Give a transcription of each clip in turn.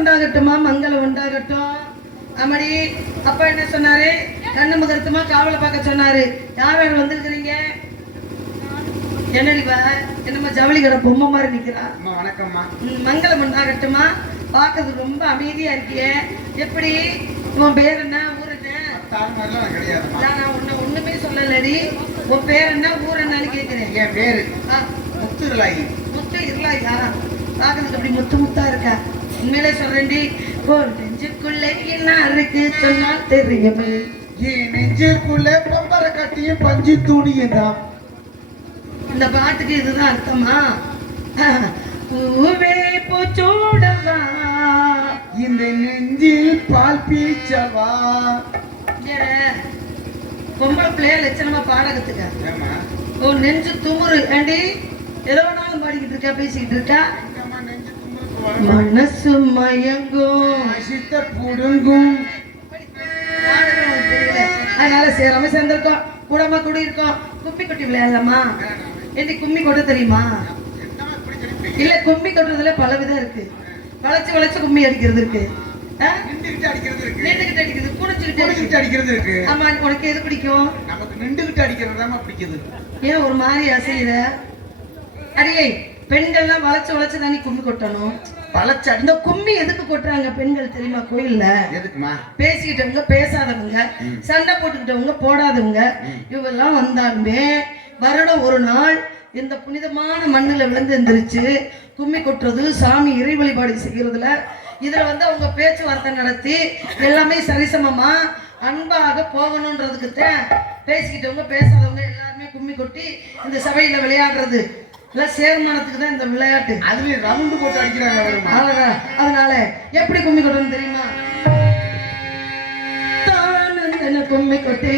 உண்டாகட்டுமா? மங்களம் உண்டாகட்டும். அப்படி அப்பா என்ன சொன்னாரு? கண்ணு முதலத்துமா காவலை பார்க்க சொன்னாரு. யார் யார் வந்திருக்கிறீங்க? என்னடி என்னம்மா ஜவுளி கடை பொம்மை மாதிரி நிக்கிறா? வணக்கம்மா. மங்களம் உண்டாகட்டுமா? பார்க்கறது ரொம்ப அமைதியா இருக்கியே. எப்படி? உன் பேர் என்ன? ஊர் என்ன நான் உன்னை ஒண்ணுமே சொல்லலடி. உன் பேர் என்ன? ஊர் என்னன்னு கேட்கிறேன் என் பேரு முத்து இருளாயி முத்து இருளாயா பார்க்கறதுக்கு அப்படி முத்து முத்தா இருக்கா? உண்மையிலே சொல்றேன்டி ஓ நெஞ்சுக்குள்ளே என்ன இருக்கு சொன்னால் தெரியுமே. என் நெஞ்சிற்குள்ள பம்பர கட்டியும் பஞ்சு துணியும் தான் இந்த பாட்டுக்கு இதுதான் அர்த்தமா? பூவே பூச்சூடவா? இந்த நெஞ்சில் பால் பீச்சவா? பொம்பளை பிள்ளைய லட்சணமா பாடகத்துக்க? ஓ நெஞ்சு துமுறு. ஏண்டி எதோ வேணாலும் பாடிக்கிட்டு இருக்கா பேசிக்கிட்டு இருக்கா? மனசு மயங்கும். அசித்த புடுங்கும். அதனால சேராம சேர்ந்திருக்கோம். கூடமா கூடி இருக்கோம் கும்மி கொட்டி விளையாடலாமா? ஏண்டி கும்மி கொட்ட தெரியுமா? இல்ல கும்மி கொட்டுறதுல பல விதம் இருக்கு. வளைச்சு வளைச்சு கும்மி அடிக்கிறது இருக்கு. உனக்கு எது பிடிக்கும்? நமக்கு நின்றுகிட்டு அடிக்கிறது பிடிக்குது. ஏன் ஒரு மாதிரி அசைகிற அடியே பெண்கள்லாம் வளைச்சு வளைச்சு தானே கும்மி கொட்டணும்? அடி இந்த கும்மி எதுக்கு கொட்டுறாங்க பெண்கள் தெரியுமா கோயில்ல? எதுக்குமா? பேசிக்கிட்டவங்க பேசாதவங்க சண்டை போட்டுக்கிட்டவங்க போடாதவங்க இவெல்லாம் வந்தாலுமே வருடம் ஒரு நாள் இந்த புனிதமான மண்ணுல விழுந்து எந்திரிச்சு கும்மி கொட்டுறது சாமி இறை வழிபாடு செய்யறதுல. இதுல வந்து அவங்க பேச்சுவார்த்தை நடத்தி எல்லாமே சரிசமமா அன்பாக போகணுன்றதுக்கு தான் பேசிக்கிட்டவங்க பேசாதவங்க எல்லாருமே கும்மி கொட்டி இந்த சபையில விளையாடுறது. எல்லாம் சேர்மானத்துக்கு தான் இந்த விளையாட்டு. அதுலயும் ரவுண்டு போட்டு அடிக்கிறாங்க அழகா. அதனால எப்படி கும்மி கொட்டணும் தெரியுமா? கொட்டி கும்மி கொட்டி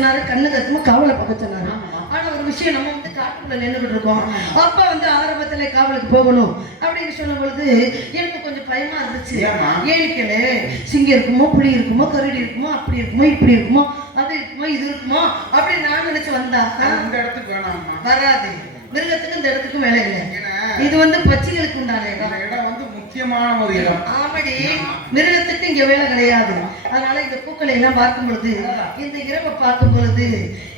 சொன்னாரு கண்ணு கத்துமா காவலை பார்க்க சொன்னாரு. ஆனா ஒரு விஷயம் நம்ம வந்து காட்டுக்குள்ள நின்றுகிட்டு இருக்கோம். அப்பா வந்து ஆரம்பத்துல காவலுக்கு போகணும் அப்படின்னு சொன்ன பொழுது எனக்கு கொஞ்சம் பயமா இருந்துச்சு. கேளு சிங்கம் இருக்குமோ புலி இருக்குமோ கரடி இருக்குமோ அப்படி இருக்குமோ இப்படி இருக்குமோ அது இருக்குமோ இது இருக்குமோ அப்படின்னு நான் நினைச்சு வந்தா இந்த இடத்துக்கு வேணாம்மா. வராது. மிருகத்துக்கும் இந்த இடத்துக்கும் வேலை இல்லை. இது வந்து பச்சிகளுக்கு உண்டான இடம் முக்கியமான ஒரு இடம். ஆமடி. மிருகத்துக்கு இங்க வேலை கிடையாது. அதனால இந்த பூக்களை எல்லாம் பார்க்கும் பொழுது இந்த இரவை பார்க்கும் பொழுது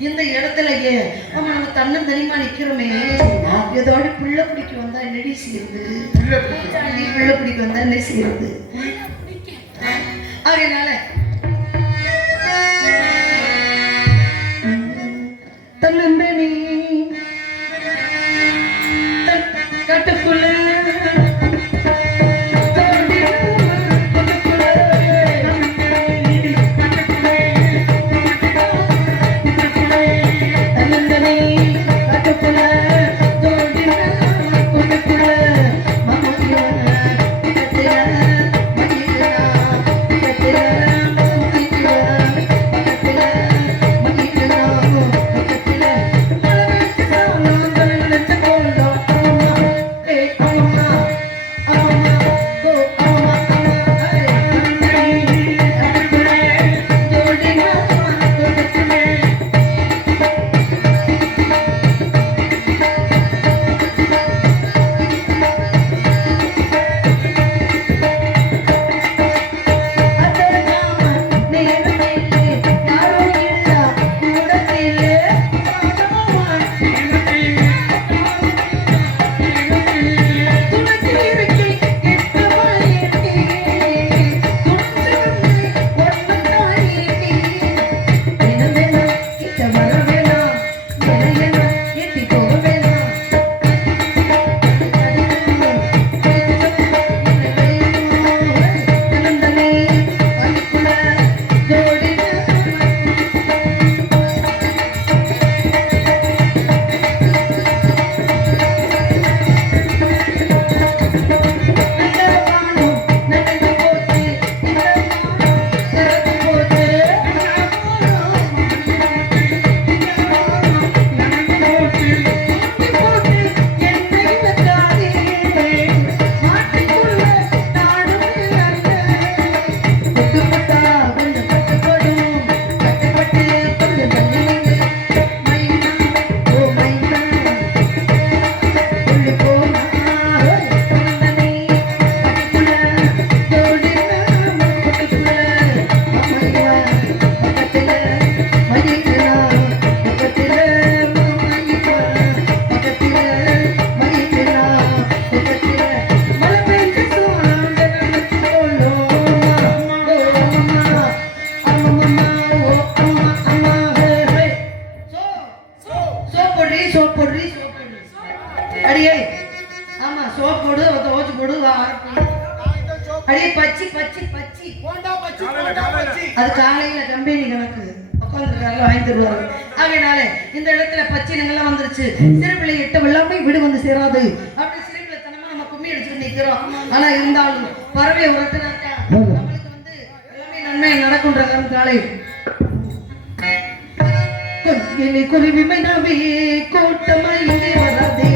இந்த இடத்துலயே ஆமா நம்ம தன்னம் தனிமா நிக்கிறோமே ஏதோட பிள்ளை பிடிக்க வந்தா என்னடி செய்யுது பிள்ளை பிடிக்க வந்தா என்ன செய்யுது அதனால தன்னந்தனி people. நிக்கிறோம் ஆனா இருந்தாலும் பறவை உரத்தினாக்கா நம்மளுக்கு வந்து எல்லாமே நன்மை குருவிமை நவி கூட்டமாய் இங்கே வராதே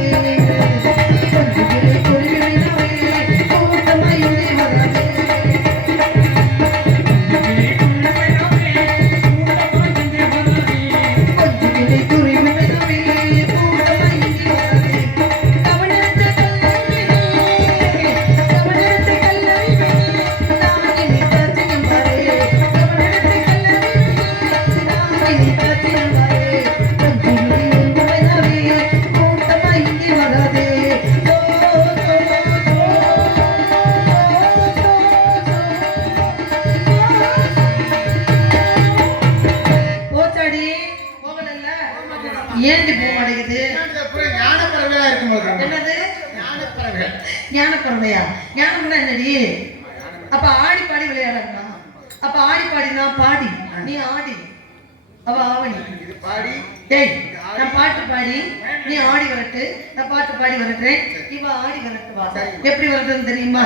ஞானம்னா என்னடி அப்ப ஆடி பாடி விளையாடா அப்ப ஆடி பாடினா பாடி நீ ஆடி. அவ ஆவணி. பாடி நான் பாட்டு பாடி நீ ஆடி வரட்டு. நான் பாட்டு பாடி வரட்டுறேன். இவ ஆடி வரட்டுவா. எப்படி வரட்டுன்னு தெரியுமா?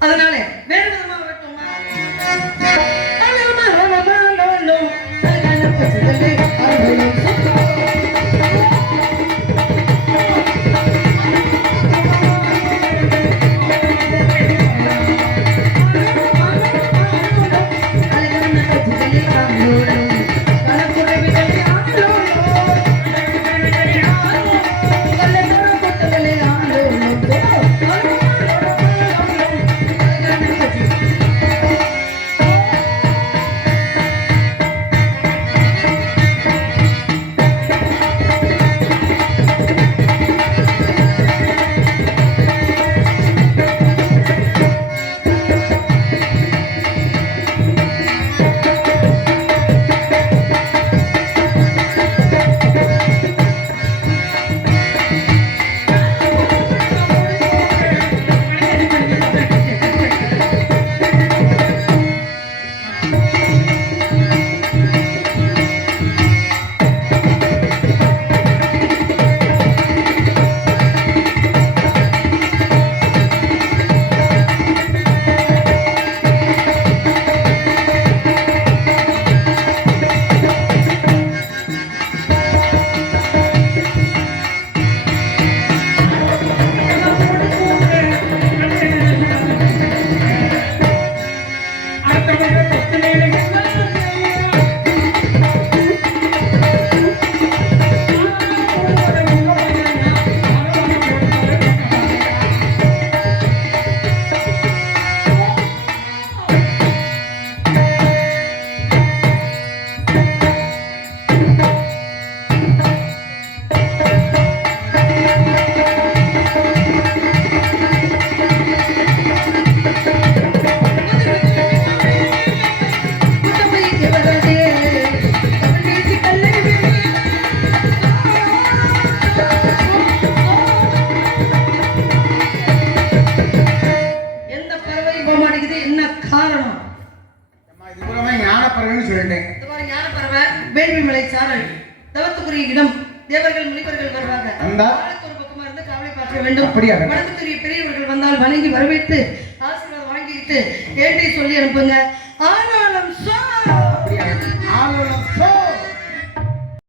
அதனால வேறு விதமாக Amen.